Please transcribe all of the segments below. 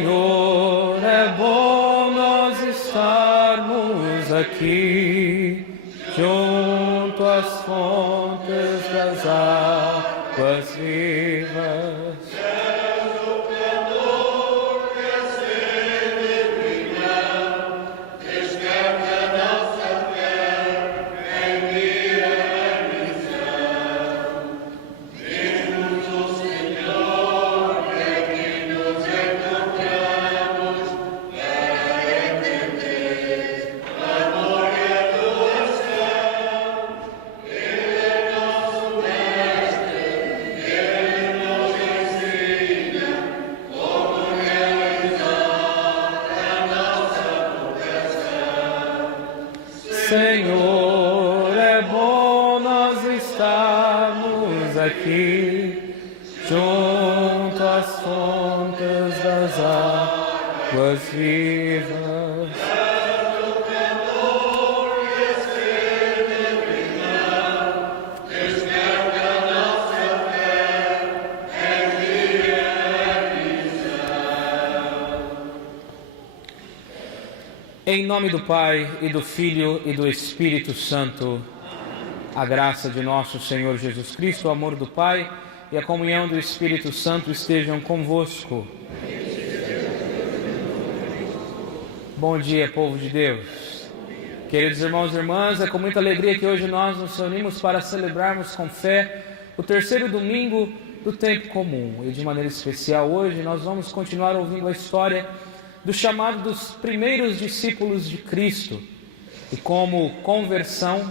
Senhor, é bom nós estarmos aqui, junto às fontes das águas vivas. Senhor, é bom nós estarmos aqui, junto às fontes das águas vivas. Em nome do Pai, e do Filho, e do Espírito Santo, a graça de nosso Senhor Jesus Cristo, o amor do Pai e a comunhão do Espírito Santo estejam convosco. Bom dia, povo de Deus. Queridos irmãos e irmãs, é com muita alegria que hoje nós nos reunimos para celebrarmos com fé o terceiro domingo do tempo comum. E de maneira especial hoje nós vamos continuar ouvindo a história do chamado dos primeiros discípulos de Cristo. E como conversão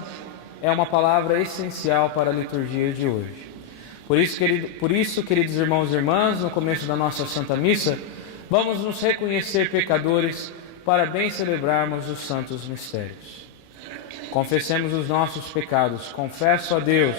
é uma palavra essencial para a liturgia de hoje. Por isso, queridos irmãos e irmãs, no começo da nossa Santa Missa, vamos nos reconhecer pecadores para bem celebrarmos os santos mistérios. Confessemos os nossos pecados. Confesso a Deus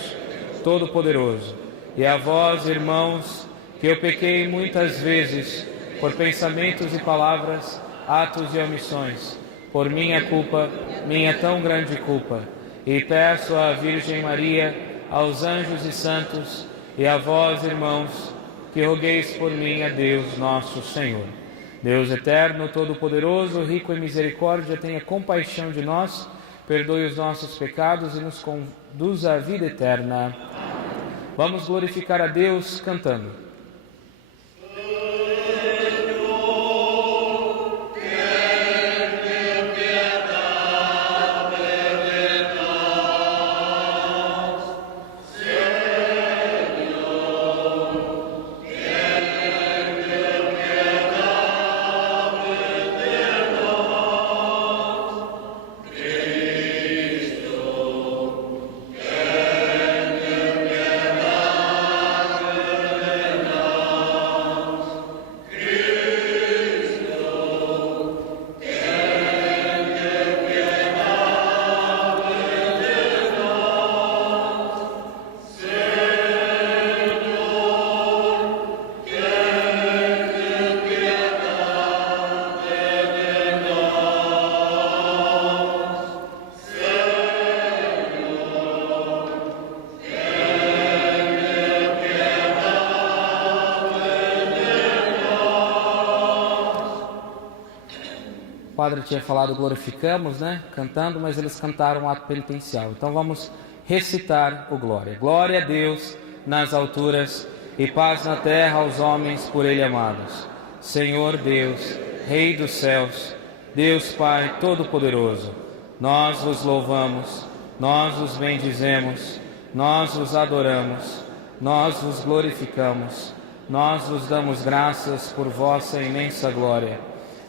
Todo-Poderoso e a vós, irmãos, que eu pequei muitas vezes por pensamentos e palavras, atos e omissões, por minha culpa, minha tão grande culpa. E peço à Virgem Maria, aos anjos e santos, e a vós, irmãos, que rogueis por mim a Deus nosso Senhor. Deus eterno, todo-poderoso, rico em misericórdia, tenha compaixão de nós, perdoe os nossos pecados e nos conduza à vida eterna. Vamos glorificar a Deus cantando. O padre tinha falado glorificamos, né? Cantando, mas eles cantaram o ato penitencial. Então vamos recitar o glória. Glória a Deus nas alturas e paz na terra aos homens por Ele amados. Senhor Deus, Rei dos céus, Deus Pai Todo-Poderoso, nós vos louvamos, nós vos bendizemos, nós vos adoramos, nós vos glorificamos, nós vos damos graças por vossa imensa glória.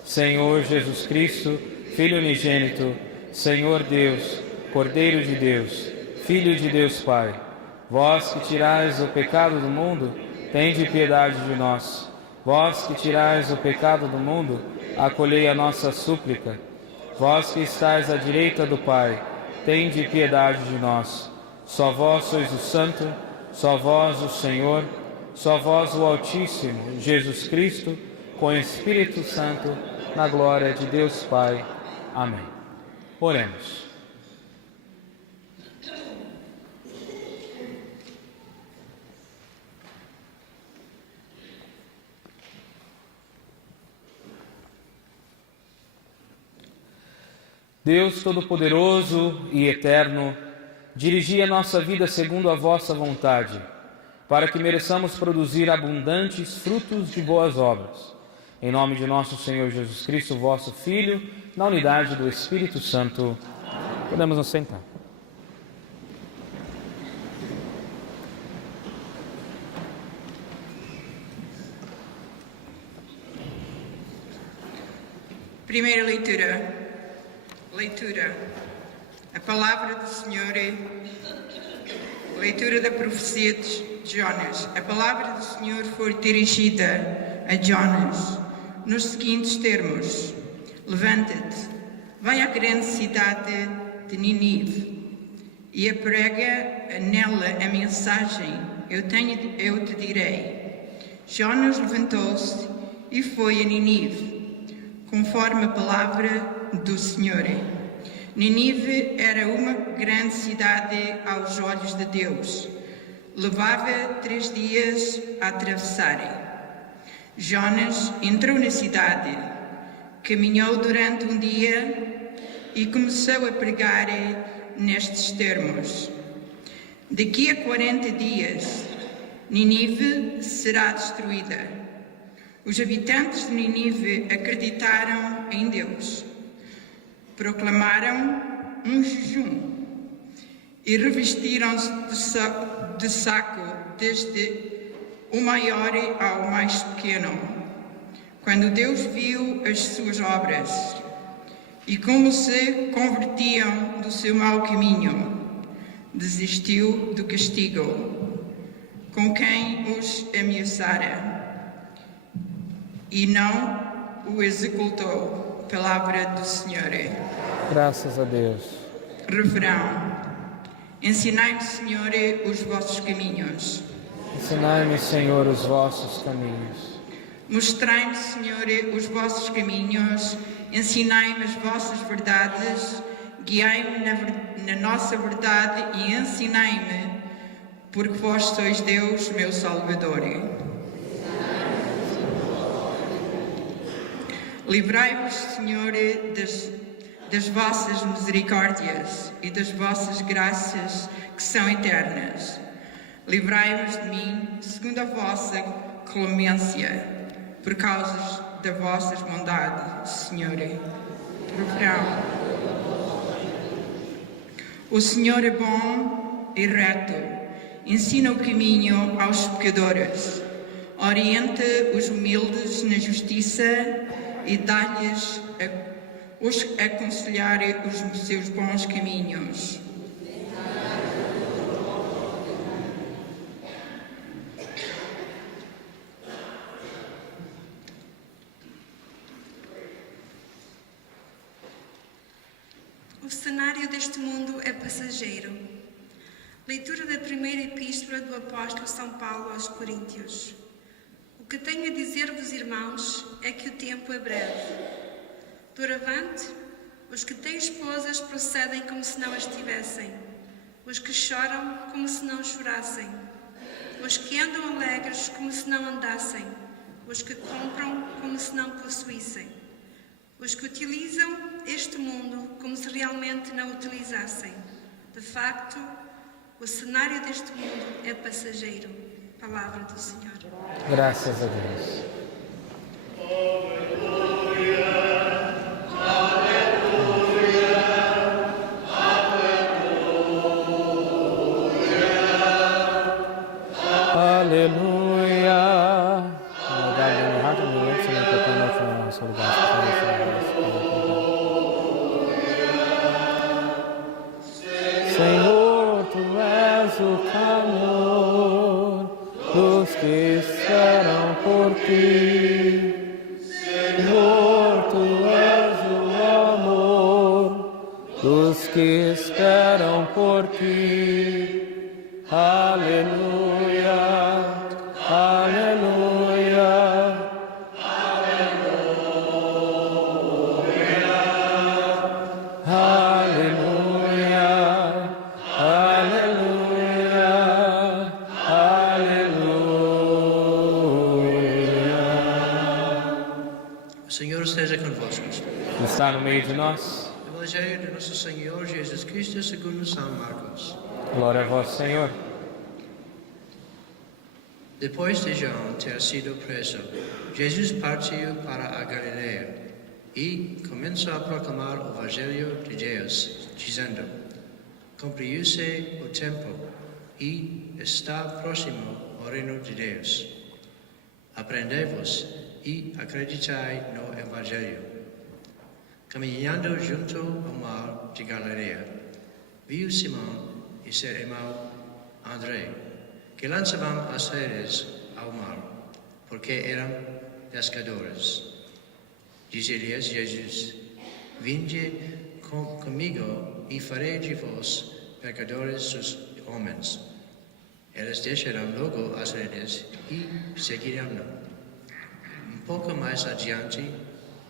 Senhor Jesus Cristo, Filho unigênito, Senhor Deus, Cordeiro de Deus, Filho de Deus Pai, vós que tirais o pecado do mundo, tende piedade de nós. Vós que tirais o pecado do mundo, acolhei a nossa súplica. Vós que estais à direita do Pai, tende piedade de nós. Só vós sois o Santo, só vós o Senhor, só vós o Altíssimo, Jesus Cristo, com o Espírito Santo, na glória de Deus Pai. Amém. Oremos. Deus Todo-Poderoso e Eterno, dirigi a nossa vida segundo a vossa vontade, para que mereçamos produzir abundantes frutos de boas obras. Em nome de nosso Senhor Jesus Cristo, vosso Filho, na unidade do Espírito Santo, podemos nos sentar. Primeira leitura. A palavra do Senhor, leitura da profecia de Jonas. A palavra do Senhor foi dirigida a Jonas nos seguintes termos: levanta-te, vai à grande cidade de Nínive e aprega nela a mensagem, eu te direi. Jonas levantou-se e foi a Nínive, conforme a palavra do Senhor. Nínive era uma grande cidade aos olhos de Deus. Levava 3 dias a atravessarem. Jonas entrou na cidade, caminhou durante um dia e começou a pregar nestes termos: daqui a 40 dias, Nínive será destruída. Os habitantes de Nínive acreditaram em Deus, proclamaram um jejum e revestiram-se de saco, desde o maior ao mais pequeno. Quando Deus viu as suas obras e como se convertiam do seu mau caminho, desistiu do castigo com quem os ameaçara e não o executou. Palavra do Senhor. Graças a Deus. Refrão. Ensinai-me, Senhor, os vossos caminhos. Ensinai-me, Senhor, os vossos caminhos. Mostrai-me, Senhor, os vossos caminhos. Ensinai-me as vossas verdades. Guiai-me na nossa verdade e ensinai-me, porque vós sois Deus, meu Salvador. Livrai-vos, Senhor, das vossas misericórdias e das vossas graças que são eternas. Livrai-vos de mim, segundo a vossa clemência, por causa da vossa bondade, Senhor. Refrão. O Senhor é bom e reto, ensina o caminho aos pecadores, orienta os humildes na justiça e dá-lhes os aconselhar os seus bons caminhos. O cenário deste mundo é passageiro. Leitura da primeira epístola do apóstolo São Paulo aos Coríntios. O que tenho a dizer-vos, irmãos, é que o tempo é breve. Doravante, os que têm esposas procedem como se não as tivessem, os que choram como se não chorassem, os que andam alegres como se não andassem, os que compram como se não possuíssem, os que utilizam este mundo como se realmente não utilizassem. De facto, o cenário deste mundo é passageiro. Palavra do Senhor. Graças a Deus. Senhor, tu és o calor dos que esperam por ti. Senhor, tu és o amor dos que esperam por ti. Aleluia, aleluia. O Senhor esteja convosco. Está no meio de nós. Eu Evangelho de Nosso Senhor Jesus Cristo segundo São Marcos. Glória a vós, Senhor. Depois de João ter sido preso, Jesus partiu para a Galileia e começou a proclamar o Evangelho de Deus, dizendo: Cumpriu-se o tempo e está próximo o reino de Deus. Aprendei-vos e acreditai no Evangelho. Caminhando junto ao mar de Galileia, viu Simão e seu irmão André, que lançavam as redes ao mar, porque eram pescadores. Disse-lhes Jesus: Vinde comigo e farei de vós pescadores dos homens. Eles deixaram logo as redes e seguiram-no. Um pouco mais adiante,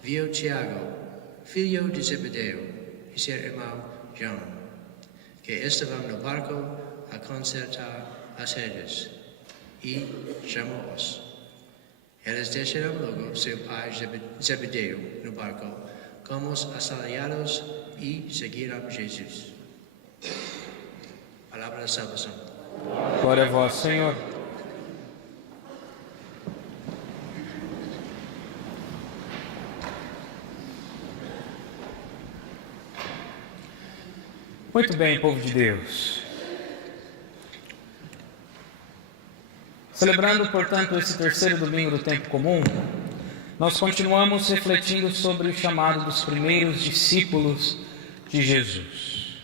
viu Tiago, filho de Zebedeu, e seu irmão João, que estavam no barco a consertar as redes, e chamou-os. Eles deixaram logo seu pai Zebedeu no barco com os assalariados e seguiram Jesus. Palavra da salvação. Glória a vós, Senhor. Muito bem, povo de Deus. Celebrando, portanto, esse terceiro domingo do tempo comum, nós continuamos refletindo sobre o chamado dos primeiros discípulos de Jesus.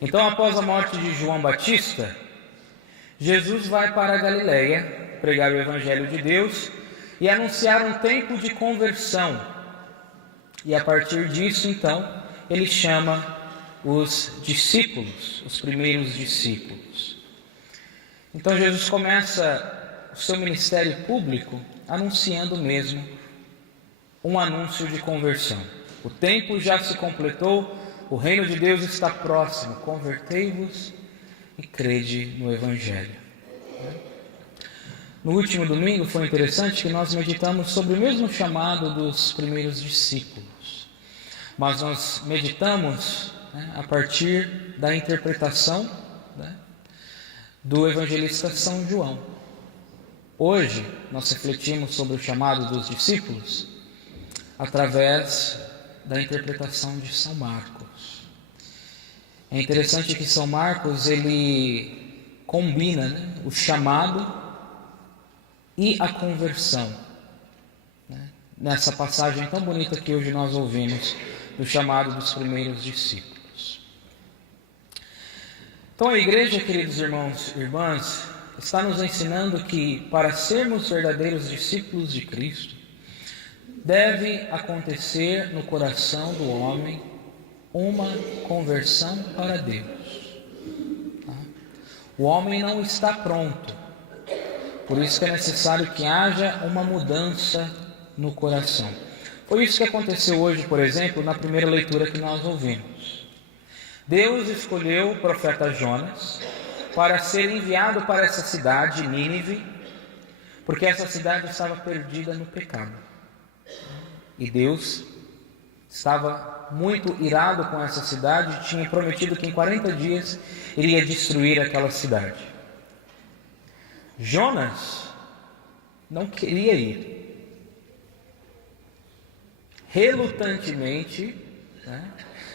Então, após a morte de João Batista, Jesus vai para a Galileia pregar o Evangelho de Deus e anunciar um tempo de conversão. E a partir disso, então, ele chama os discípulos, os primeiros discípulos. Então Jesus começa o seu ministério público anunciando mesmo um anúncio de conversão. O tempo já se completou, o reino de Deus está próximo, convertei-vos e crede no Evangelho. No último domingo foi interessante que nós meditamos sobre o mesmo chamado dos primeiros discípulos, mas nós meditamos a partir da interpretação do evangelista São João. Hoje nós refletimos sobre o chamado dos discípulos através da interpretação de São Marcos. É interessante que São Marcos ele combina o chamado e a conversão, nessa passagem tão bonita que hoje nós ouvimos do chamado dos primeiros discípulos. Então a igreja, queridos irmãos e irmãs, está nos ensinando que para sermos verdadeiros discípulos de Cristo, deve acontecer no coração do homem uma conversão para Deus. O homem não está pronto, por isso que é necessário que haja uma mudança no coração. Foi isso que aconteceu hoje, por exemplo, na primeira leitura que nós ouvimos. Deus escolheu o profeta Jonas para ser enviado para essa cidade, Nínive, porque essa cidade estava perdida no pecado. E Deus estava muito irado com essa cidade, tinha prometido que em 40 dias iria destruir aquela cidade. Jonas não queria ir. Relutantemente,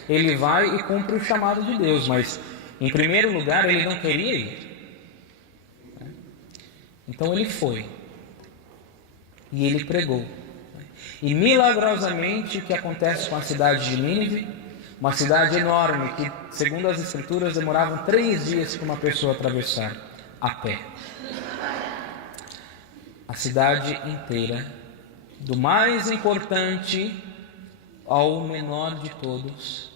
ele vai e cumpre o chamado de Deus, mas em primeiro lugar ele não queria ir. Então ele foi e ele pregou. E milagrosamente o que acontece com a cidade de Nínive, uma cidade enorme que, segundo as escrituras, demoravam 3 dias para uma pessoa atravessar a pé. A cidade inteira, do mais importante ao menor de todos,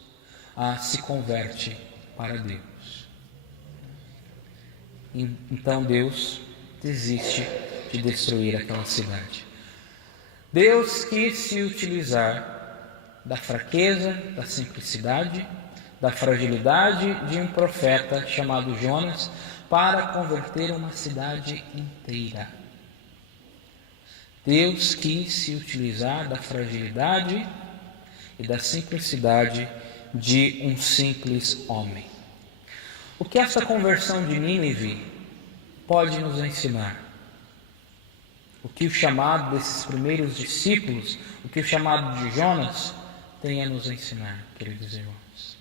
se converte para Deus. Então Deus desiste de destruir aquela cidade. Deus quis se utilizar da fraqueza, da simplicidade, da fragilidade de um profeta chamado Jonas para converter uma cidade inteira. Deus quis se utilizar da fragilidade e da simplicidade de um simples homem. O que essa conversão de Nínive pode nos ensinar? O que o chamado desses primeiros discípulos, o que o chamado de Jonas tem a nos ensinar, queridos irmãos?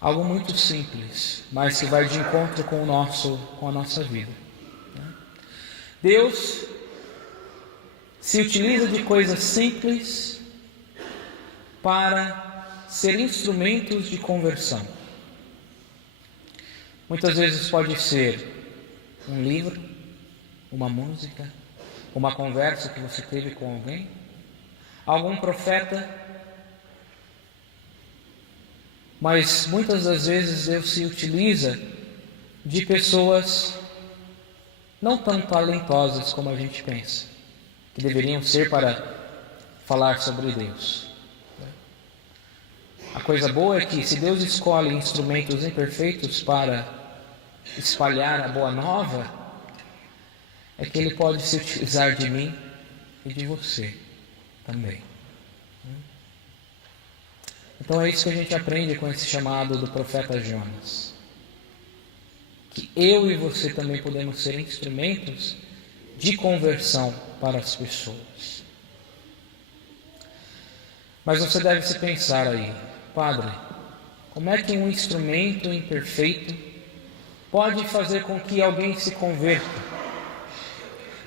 Algo muito simples, mas que vai de encontro com a nossa vida. Deus se utiliza de coisas simples para ser instrumentos de conversão. Muitas vezes pode ser um livro, uma música, uma conversa que você teve com alguém, algum profeta, mas muitas das vezes Deus se utiliza de pessoas não tão talentosas como a gente pensa, que deveriam ser para falar sobre Deus. A coisa boa é que se Deus escolhe instrumentos imperfeitos para espalhar a boa nova, é que Ele pode se utilizar de mim e de você também. Então é isso que a gente aprende com esse chamado do profeta Jonas. Que eu e você também podemos ser instrumentos de conversão para as pessoas. Mas você deve se pensar aí, Padre, como é que um instrumento imperfeito pode fazer com que alguém se converta?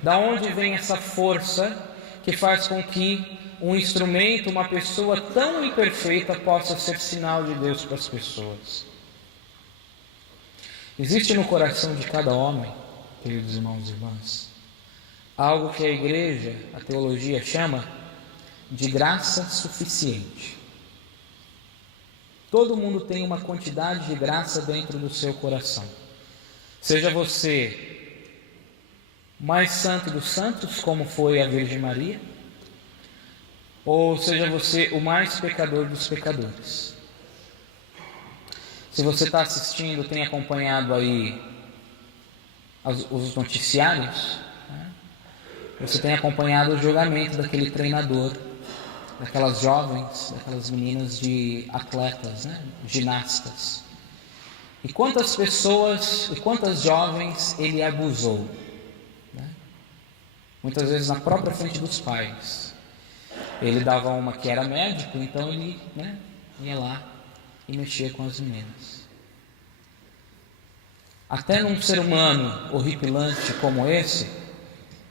Da onde vem essa força que faz com que um instrumento, uma pessoa tão imperfeita possa ser sinal de Deus para as pessoas? Existe no coração de cada homem, queridos irmãos e irmãs, algo que a igreja, a teologia chama de graça suficiente. Todo mundo tem uma quantidade de graça dentro do seu coração. Seja você mais santo dos santos, como foi a Virgem Maria, ou seja você o mais pecador dos pecadores. Se você está assistindo, tem acompanhado aí os noticiários, né? Você tem acompanhado o julgamento daquele treinador, daquelas jovens, daquelas meninas de atletas, né? Ginastas. E quantas pessoas, e quantas jovens ele abusou, né? Muitas vezes na própria frente dos pais. Ele dava uma que era médico, então ele, né, ia lá e mexia com as meninas. Até num ser humano horripilante como esse,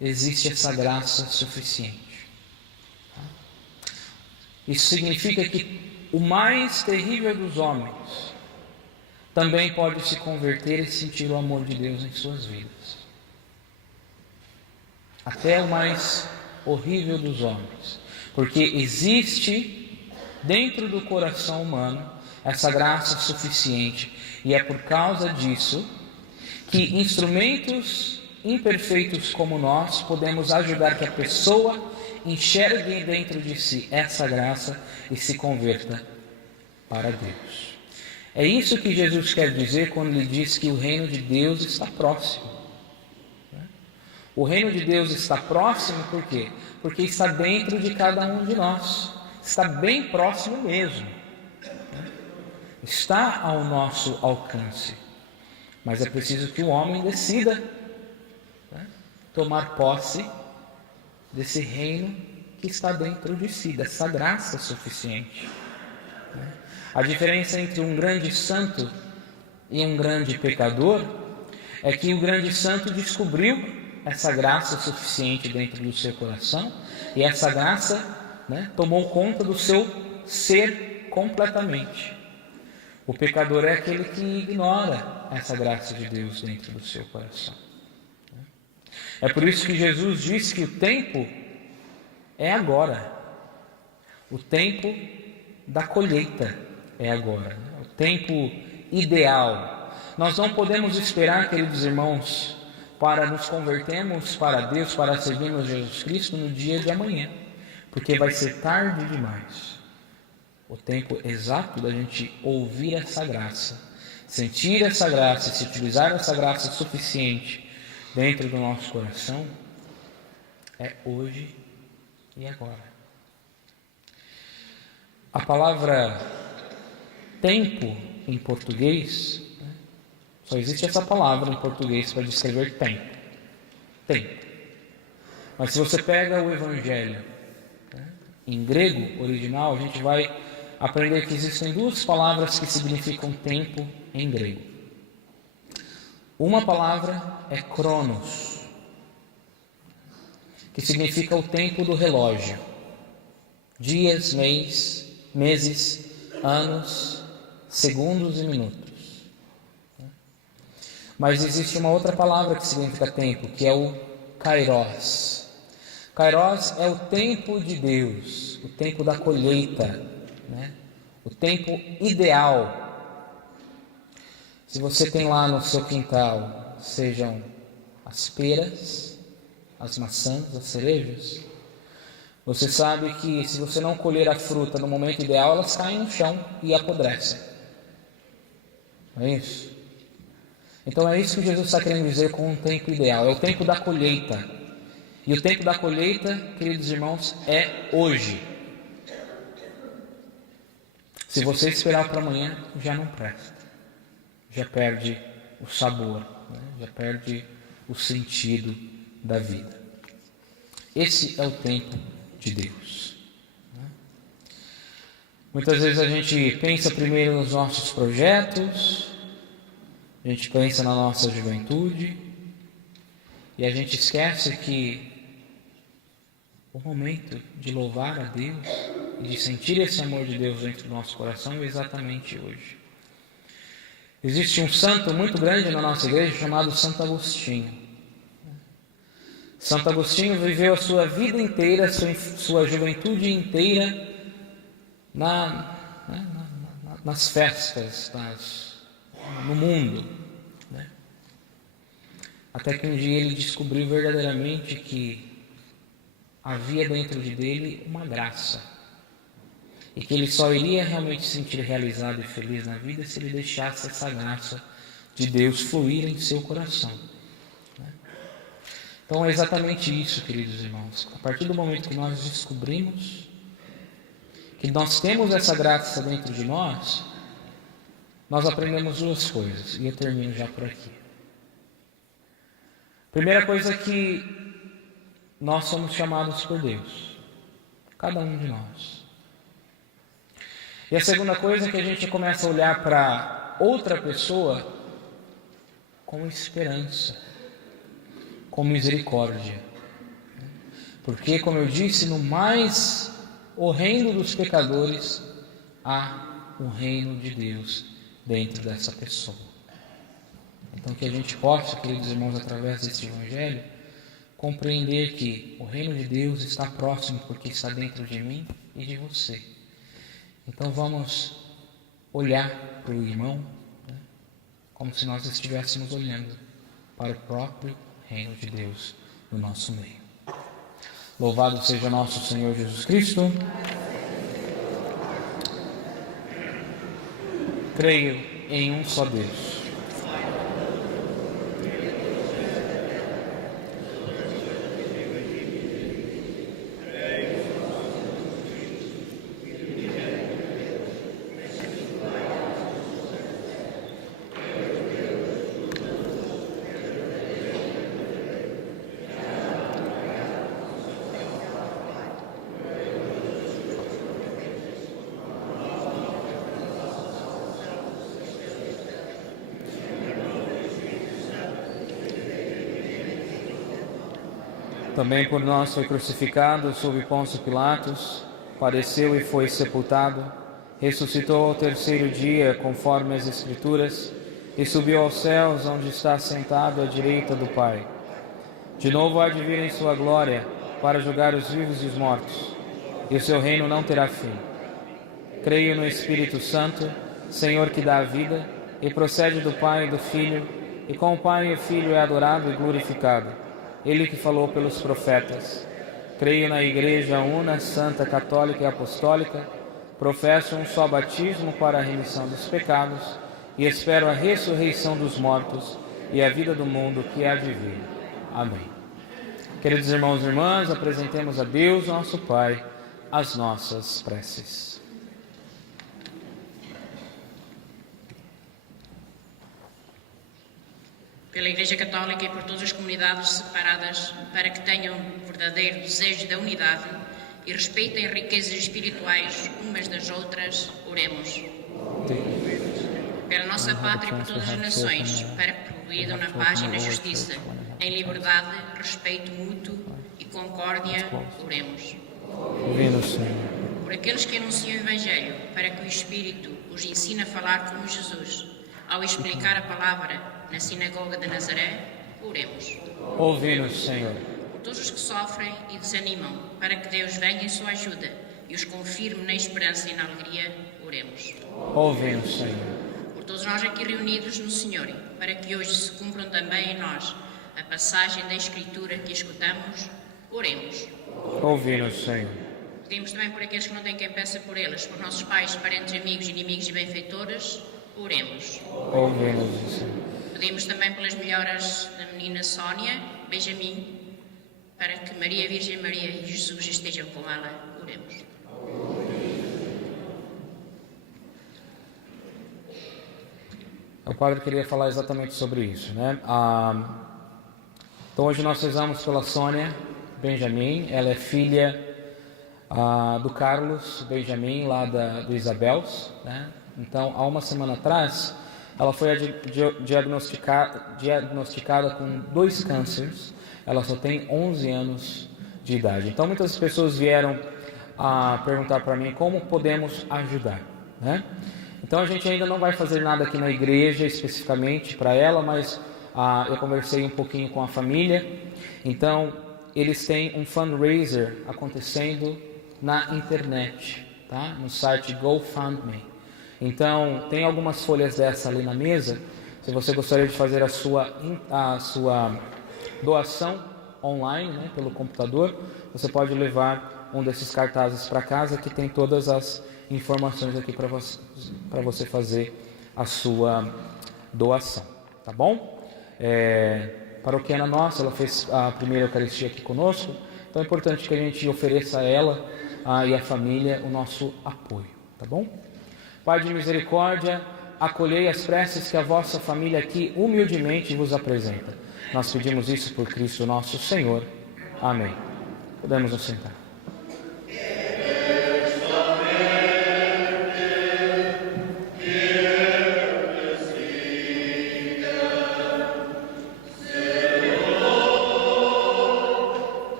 existe essa graça suficiente. Isso significa que o mais terrível dos homens também pode se converter e sentir o amor de Deus em suas vidas. Até o mais horrível dos homens. Porque existe dentro do coração humano essa graça suficiente. E é por causa disso que instrumentos imperfeitos como nós podemos ajudar que a pessoa enxergue dentro de si essa graça e se converta para Deus. É isso que Jesus quer dizer quando ele diz que o reino de Deus está próximo. O reino de Deus está próximo por quê? Porque está dentro de cada um de nós. Está bem próximo mesmo. Está ao nosso alcance. Mas é preciso que o homem decida, né, tomar posse desse reino que está dentro de si, dessa graça suficiente. A diferença entre um grande santo e um grande pecador é que o grande santo descobriu essa graça suficiente dentro do seu coração e essa graça, né, tomou conta do seu ser completamente. O pecador é aquele que ignora essa graça de Deus dentro do seu coração. É por isso que Jesus diz que o tempo é agora. O tempo da colheita é agora. O tempo ideal. Nós não podemos esperar, queridos irmãos, para nos convertermos para Deus, para servirmos Jesus Cristo no dia de amanhã. Porque vai ser tarde demais. O tempo exato da gente ouvir essa graça, sentir essa graça, se utilizar essa graça suficiente dentro do nosso coração, é hoje e agora. A palavra tempo em português, só existe essa palavra em português para descrever tempo. Tempo. Mas se você pega o Evangelho, em grego original, a gente vai aprender que existem duas palavras que significam tempo em grego. Uma palavra é cronos, que significa o tempo do relógio. Dias, meses, anos, segundos e minutos. Mas existe uma outra palavra que significa tempo, que é o kairos. Kairos é o tempo de Deus, o tempo da colheita, o tempo ideal. Se você tem lá no seu quintal, sejam as peras, as maçãs, as cerejas, você sabe que se você não colher a fruta no momento ideal, elas caem no chão e apodrecem. Não é isso? Então é isso que Jesus está querendo dizer com o tempo ideal, é o tempo da colheita. E o tempo da colheita, queridos irmãos, é hoje. Se você esperar para amanhã, já não presta. Já perde o sabor, já perde o sentido da vida. Esse é o tempo de Deus. Muitas vezes a gente pensa primeiro nos nossos projetos, a gente pensa na nossa juventude, e a gente esquece que o momento de louvar a Deus e de sentir esse amor de Deus dentro do nosso coração é exatamente hoje. Existe um santo muito grande na nossa igreja chamado Santo Agostinho. Santo Agostinho viveu a sua vida inteira, sua juventude inteira nas festas, no mundo. Até que um dia ele descobriu verdadeiramente que havia dentro dele uma graça. E que ele só iria realmente se sentir realizado e feliz na vida se ele deixasse essa graça de Deus fluir em seu coração. Então é exatamente isso, queridos irmãos. A partir do momento que nós descobrimos que nós temos essa graça dentro de nós, nós aprendemos duas coisas. E eu termino já por aqui. Primeira coisa é que nós somos chamados por Deus. Cada um de nós. E a segunda coisa é que a gente começa a olhar para outra pessoa com esperança, com misericórdia. Porque, como eu disse, no mais horrendo dos pecadores, há o reino de Deus dentro dessa pessoa. Então que a gente possa, queridos irmãos, através desse Evangelho, compreender que o reino de Deus está próximo porque está dentro de mim e de você. Então vamos olhar para o irmão, como se nós estivéssemos olhando para o próprio reino de Deus no nosso meio. Louvado seja nosso Senhor Jesus Cristo. Creio em um só Deus. Também por nós foi crucificado sob Pôncio Pilatos, padeceu e foi sepultado, ressuscitou ao terceiro dia, conforme as Escrituras, e subiu aos céus, onde está sentado à direita do Pai. De novo há de vir em sua glória, para julgar os vivos e os mortos, e o seu reino não terá fim. Creio no Espírito Santo, Senhor que dá a vida, e procede do Pai e do Filho, e com o Pai e o Filho é adorado e glorificado. Ele que falou pelos profetas. Creio na Igreja Una, Santa, Católica e Apostólica, professo um só batismo para a remissão dos pecados e espero a ressurreição dos mortos e a vida do mundo que há de vir. Amém. Queridos irmãos e irmãs, apresentemos a Deus, nosso Pai, as nossas preces. pela Igreja Católica e por todas as comunidades separadas, para que tenham verdadeiro desejo da unidade e respeitem riquezas espirituais umas das outras, oremos. Pela nossa pátria e por todas as nações, para que progridam na paz e na justiça, em liberdade, respeito mútuo e concórdia, oremos. Ouvindo-nos, Senhor. Por aqueles que anunciam o Evangelho, para que o Espírito os ensine a falar como Jesus, ao explicar a palavra na sinagoga de Nazaré, oremos. Ouvindo-nos, Senhor. Por todos os que sofrem e desanimam, para que Deus venha em sua ajuda e os confirme na esperança e na alegria, oremos. Ouvindo-nos, Senhor. Por todos nós aqui reunidos no Senhor, para que hoje se cumpram também em nós a passagem da Escritura que escutamos, oremos. Ouvindo-nos, Senhor. Pedimos também por aqueles que não têm quem peça por eles, por nossos pais, parentes, amigos, inimigos e benfeitores, oremos. Ouvindo-nos, Senhor. Pedimos também pelas melhoras da menina Sónia, Benjamin, para que Maria, Virgem Maria e Jesus estejam com ela, oremos. O padre queria falar exatamente sobre isso, né? Então hoje nós rezamos pela Sônia Benjamin, ela é filha do Carlos Benjamin, lá do Isabels, né? Então, há uma semana atrás, ela foi diagnosticada com 2 cânceres, ela só tem 11 anos de idade. Então, muitas pessoas vieram perguntar para mim como podemos ajudar, né? Então, a gente ainda não vai fazer nada aqui na igreja especificamente para ela, mas eu conversei um pouquinho com a família. Então, eles têm um fundraiser acontecendo na internet, tá? No site GoFundMe. Então, tem algumas folhas dessa ali na mesa. Se você gostaria de fazer a sua doação online, né, pelo computador, você pode levar um desses cartazes para casa que tem todas as informações aqui para você fazer a sua doação, tá bom? Paroquiana nossa, ela fez a primeira Eucaristia aqui conosco, então é importante que a gente ofereça a ela e a família o nosso apoio, tá bom? Pai de misericórdia, acolhei as preces que a vossa família aqui humildemente vos apresenta. Nós pedimos isso por Cristo nosso Senhor. Amém. Podemos nos sentar.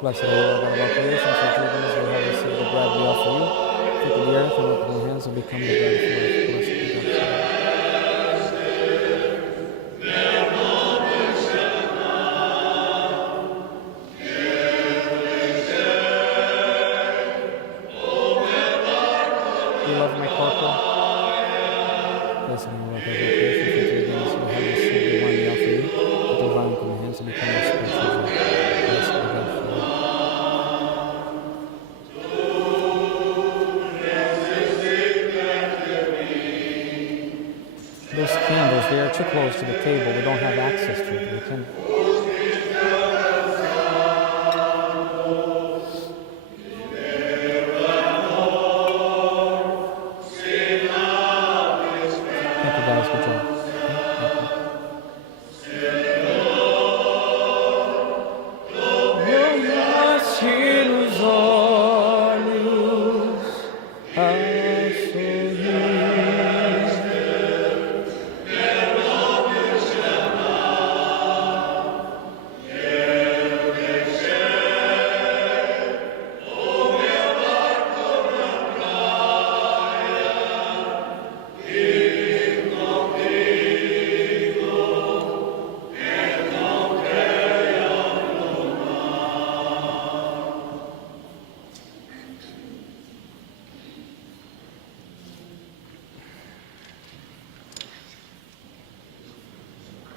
Blessed are you, Lord God of all creation, for through goodness we have received the bread we offer you. Take the earth and open your hands and become the bread of life. Blessed be God. Do you love my corporal? Blessed are you, Lord God of all creation, for through goodness we have received the wine we offer you. Take the wine from your hands and become the spiritual drink. Blessed be God forever. Those candles, they are too close to the table. We don't have access to it. We can... Thank you guys, good job.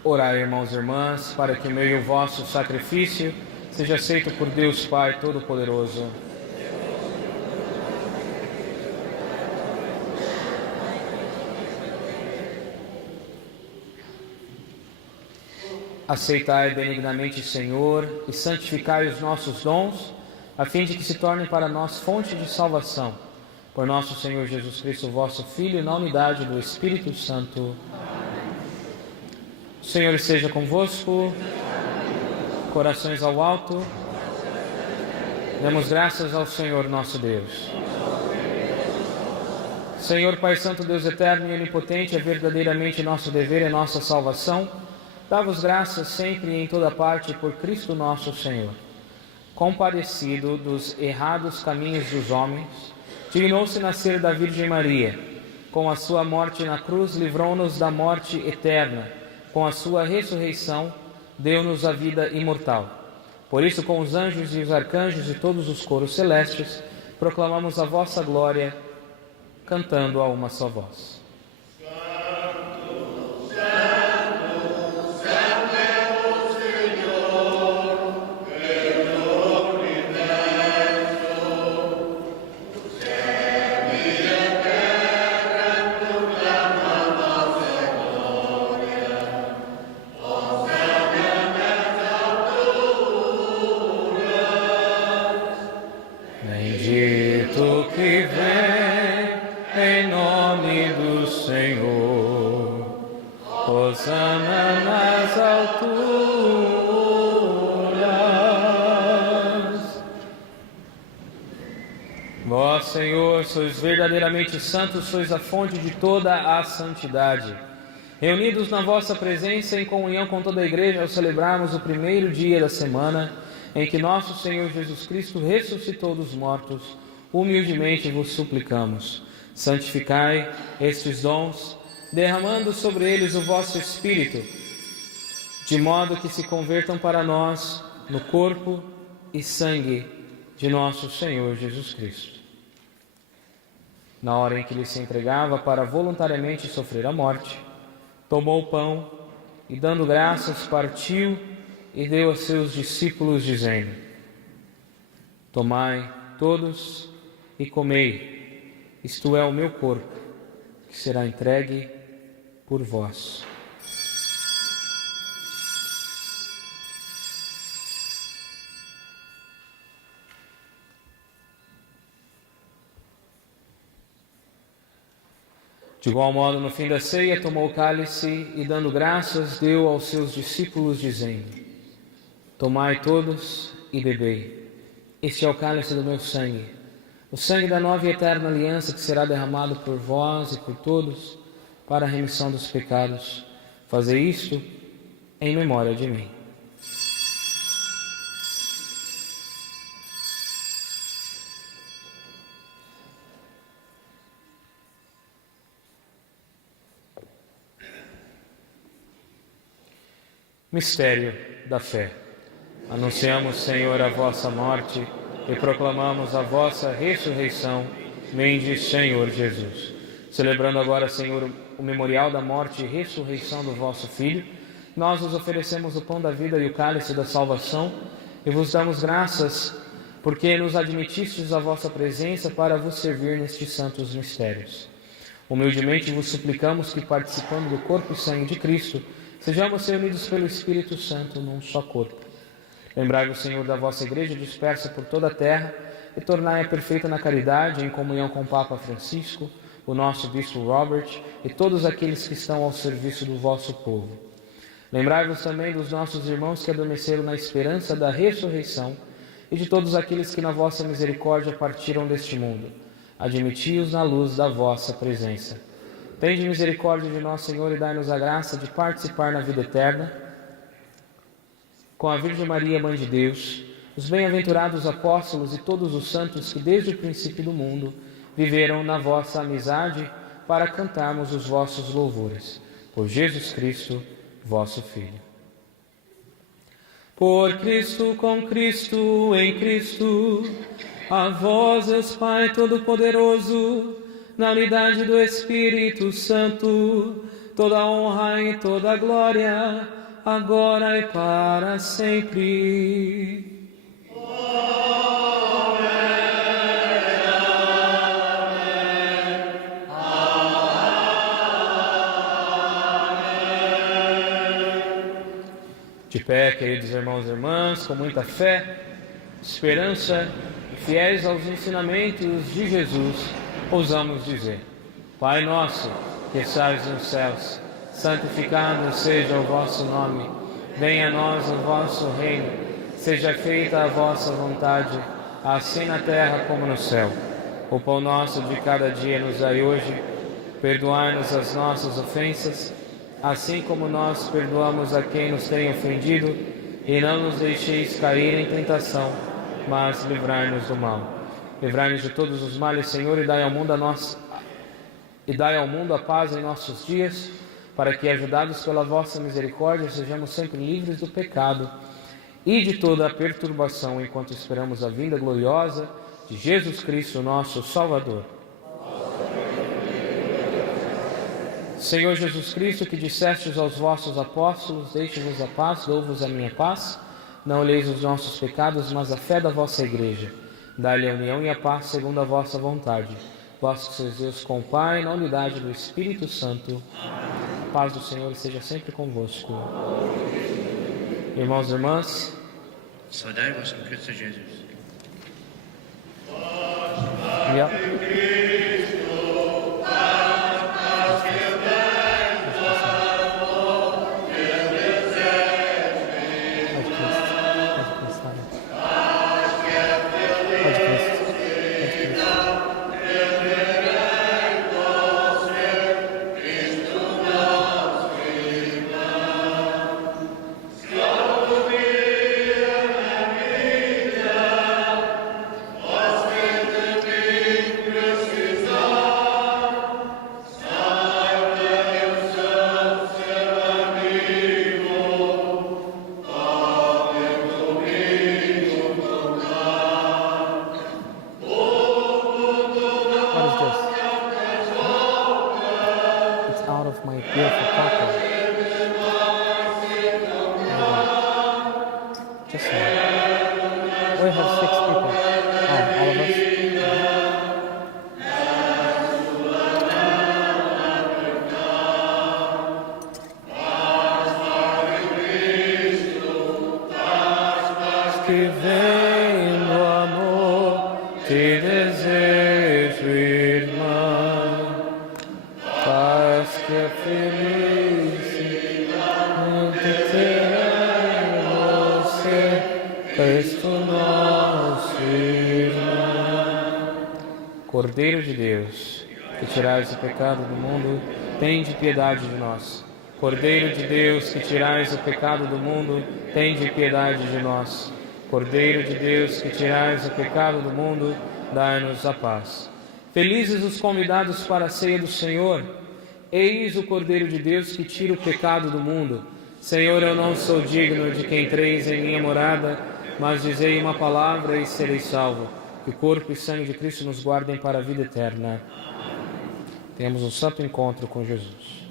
Orai, irmãos e irmãs, para que o meu e o vosso sacrifício seja aceito por Deus Pai Todo-Poderoso. Aceitai benignamente, Senhor, e santificai os nossos dons, a fim de que se tornem para nós fonte de salvação. Por nosso Senhor Jesus Cristo, vosso Filho, na unidade do Espírito Santo. O Senhor esteja convosco. Corações ao alto. Demos graças ao Senhor nosso Deus. Senhor Pai Santo, Deus eterno e onipotente, é verdadeiramente nosso dever e nossa salvação. Dá-vos graças sempre e em toda parte por Cristo nosso Senhor. Compadecido dos errados caminhos dos homens, dignou-se nascer da Virgem Maria. Com a sua morte na cruz, livrou-nos da morte eterna. Com a sua ressurreição, deu-nos a vida imortal. Por isso, com os anjos e os arcanjos e todos os coros celestes, proclamamos a vossa glória, cantando a uma só voz. Bendito que vem em nome do Senhor, hosana nas alturas. Vós, Senhor, sois verdadeiramente santos, sois a fonte de toda a santidade. Reunidos na vossa presença, em comunhão com toda a igreja, ao celebrarmos o primeiro dia da semana, em que nosso Senhor Jesus Cristo ressuscitou dos mortos, humildemente vos suplicamos. Santificai estes dons, derramando sobre eles o vosso Espírito, de modo que se convertam para nós no corpo e sangue de nosso Senhor Jesus Cristo. Na hora em que ele se entregava para voluntariamente sofrer a morte, tomou o pão e, dando graças, partiu e deu a seus discípulos, dizendo: Tomai todos e comei, isto é o meu corpo, que será entregue por vós. De igual modo, no fim da ceia, tomou o cálice e, dando graças, deu aos seus discípulos, dizendo: Tomai todos e bebei. Este é o cálice do meu sangue, o sangue da nova e eterna aliança, que será derramado por vós e por todos para a remissão dos pecados. Fazei isto em memória de mim. Mistério da fé. Anunciamos, Senhor, a vossa morte e proclamamos a vossa ressurreição. Vinde, Senhor Jesus. Celebrando agora, Senhor, o memorial da morte e ressurreição do vosso Filho, nós vos oferecemos o pão da vida e o cálice da salvação e vos damos graças porque nos admitistes à vossa presença para vos servir nestes santos mistérios. Humildemente vos suplicamos que, participando do corpo e sangue de Cristo, sejamos reunidos pelo Espírito Santo num só corpo. Lembrai-vos, Senhor, da vossa igreja dispersa por toda a terra e tornai-a perfeita na caridade, em comunhão com o Papa Francisco, o nosso Bispo Robert e todos aqueles que estão ao serviço do vosso povo. Lembrai-vos também dos nossos irmãos que adormeceram na esperança da ressurreição e de todos aqueles que na vossa misericórdia partiram deste mundo. Admiti-os na luz da vossa presença. Tende misericórdia de nós, Senhor, e dai-nos a graça de participar na vida eterna com a Virgem Maria, Mãe de Deus, os bem-aventurados apóstolos e todos os santos que desde o princípio do mundo viveram na vossa amizade para cantarmos os vossos louvores. Por Jesus Cristo, vosso Filho. Por Cristo, com Cristo, em Cristo, a vós, Deus Pai Todo-Poderoso, na unidade do Espírito Santo, toda honra e toda glória, agora e para sempre. De pé, queridos irmãos e irmãs, com muita fé, esperança e fiéis aos ensinamentos de Jesus, ousamos dizer: Pai nosso, que estais nos céus, santificado seja o vosso nome. Venha a nós o vosso reino. Seja feita a vossa vontade, assim na terra como no céu. O pão nosso de cada dia nos dai hoje. Perdoai-nos as nossas ofensas, assim como nós perdoamos a quem nos tem ofendido, e não nos deixeis cair em tentação, mas livrai-nos do mal. Livrai-nos de todos os males, Senhor, e dai ao mundo a paz em nossos dias, para que, ajudados pela vossa misericórdia, sejamos sempre livres do pecado e de toda a perturbação, enquanto esperamos a vinda gloriosa de Jesus Cristo, nosso Salvador. Senhor Jesus Cristo, que dissestes aos vossos apóstolos: deixe-vos a paz, dou-vos a minha paz. Não olheis os nossos pecados, mas a fé da vossa Igreja. Dai-lhe a união e a paz segundo a vossa vontade. Vós que sois Deus com o Pai, na unidade do Espírito Santo. A paz do Senhor esteja sempre convosco. Irmãos e irmãs, saudai-vos em Cristo Jesus. que vem no amor, te desejo, irmã, paz que é felicidade ter você, Cristo nosso irmão. Cordeiro de Deus, que tirais o pecado do mundo, tende piedade de nós. Cordeiro de Deus, que tirais o pecado do mundo, tende piedade de nós. Cordeiro de Deus, que tirais o pecado do mundo, dai-nos a paz. Felizes os convidados para a ceia do Senhor. Eis o Cordeiro de Deus que tira o pecado do mundo. Senhor, eu não sou digno de que entreis em minha morada, mas dizei uma palavra e serei salvo. Que o corpo e sangue de Cristo nos guardem para a vida eterna. Temos um santo encontro com Jesus.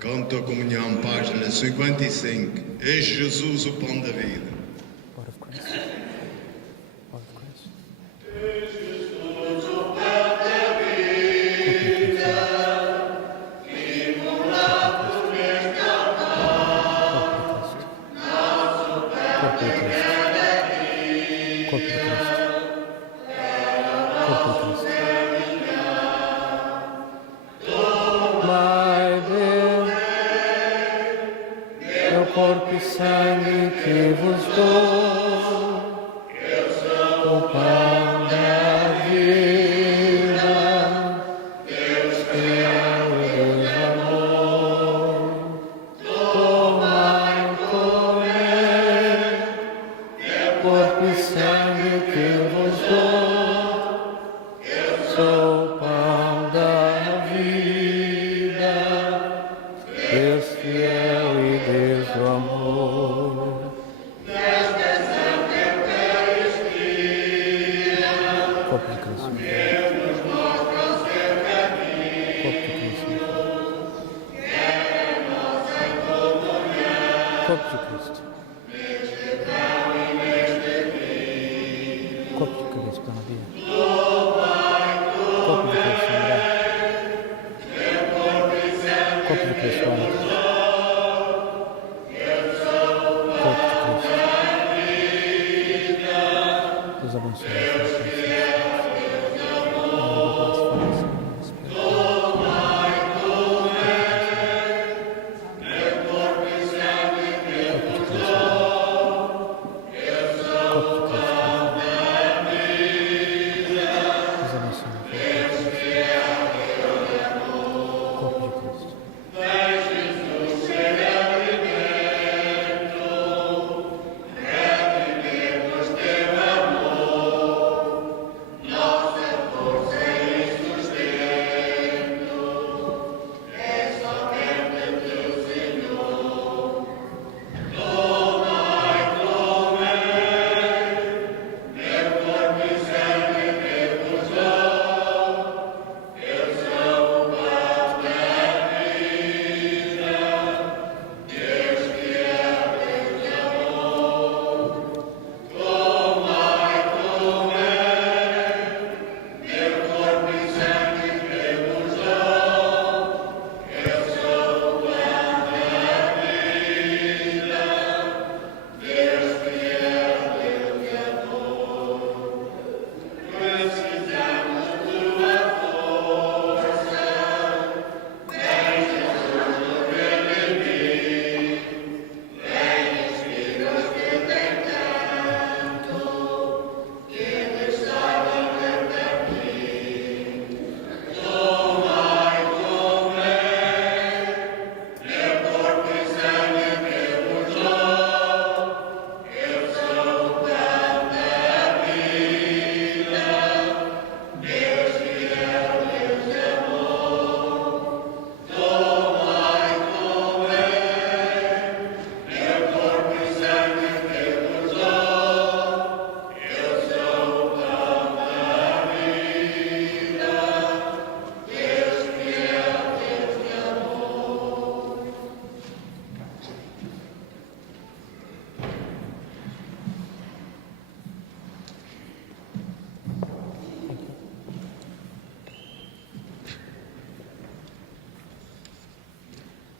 Canto a comunhão, página 55. É Jesus o pão da vida. Corpo e sangue que vos dou, o pão da vida.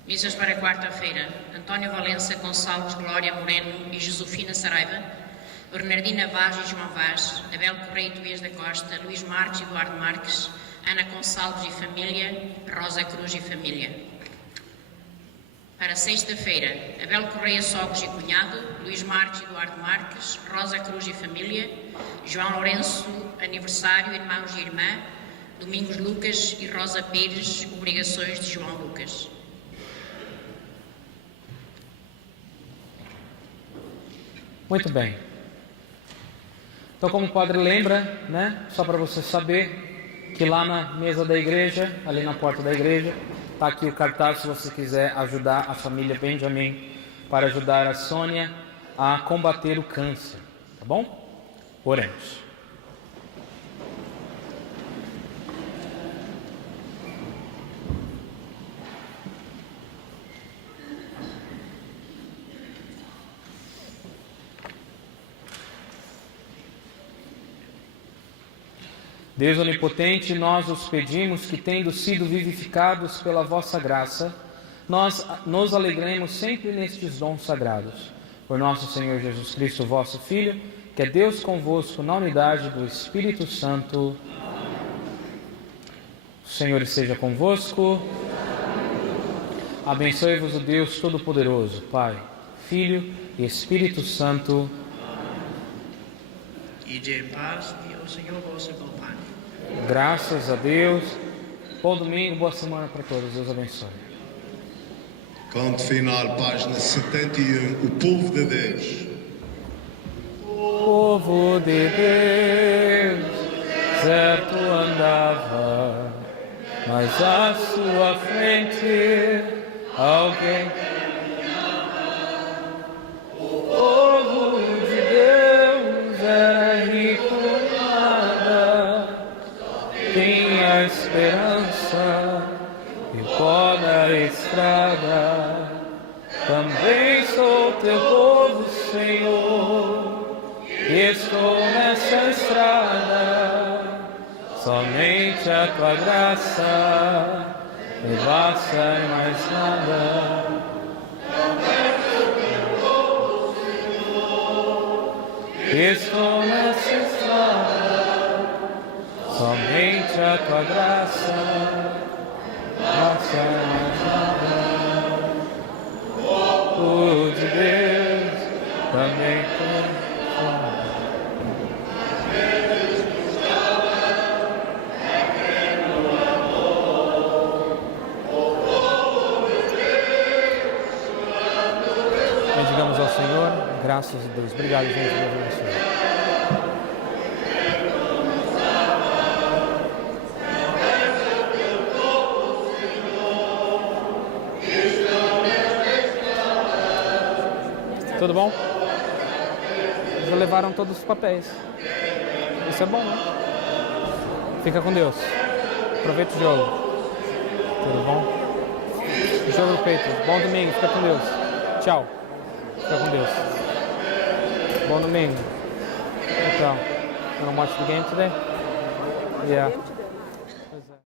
Missas para quarta-feira: António Valença, Gonçalves Glória Moreno e Josefina Saraiva, Bernardina Vaz e João Vaz, Abel Correia e Tobias da Costa, Luís Marques e Eduardo Marques, Ana Gonçalves e família, Rosa Cruz e família. Para sexta-feira: Abel Correia Sogros e cunhado, Luís Marques e Eduardo Marques, Rosa Cruz e família, João Lourenço, aniversário, irmãos e irmã, Domingos Lucas e Rosa Pires, obrigações de João Lucas. Muito bem. Então, como o padre lembra, né, só para você saber, que lá na mesa da igreja, ali na porta da igreja, está aqui o cartaz se você quiser ajudar a família Benjamin para ajudar a Sônia a combater o câncer, tá bom? Oremos. Deus onipotente, nós os pedimos que, tendo sido vivificados pela vossa graça, nós nos alegremos sempre nestes dons sagrados. Por nosso Senhor Jesus Cristo, vosso Filho, que é Deus convosco na unidade do Espírito Santo. O Senhor esteja convosco. Abençoe-vos o Deus Todo-Poderoso, Pai, Filho e Espírito Santo. Ide em paz e o Senhor vosso acompanhe. Graças a Deus. Bom domingo, boa semana para todos. Deus abençoe. Canto final, página 71. O povo de Deus. Povo de Deus, certo andava, mas à sua frente alguém. O povo de Deus era rico em nada, tinha esperança e pó da estrada. Também sou teu povo, Senhor. Estou nessa estrada, somente a tua graça me basta e mais nada. Estou nessa estrada, somente a tua graça me basta e mais nada. O de Deus também tem. Bendigamos ao Senhor, graças a Deus. Obrigado, gente. Deus abençoe. Tudo bom? Já levaram todos os papéis. Isso é bom, né? Fica com Deus. Aproveita o jogo. Tudo bom? Jogo do peito. Bom domingo. Fica com Deus. Tchau. Fica com Deus. Bom domingo. Então, you want to watch the game today? Yeah.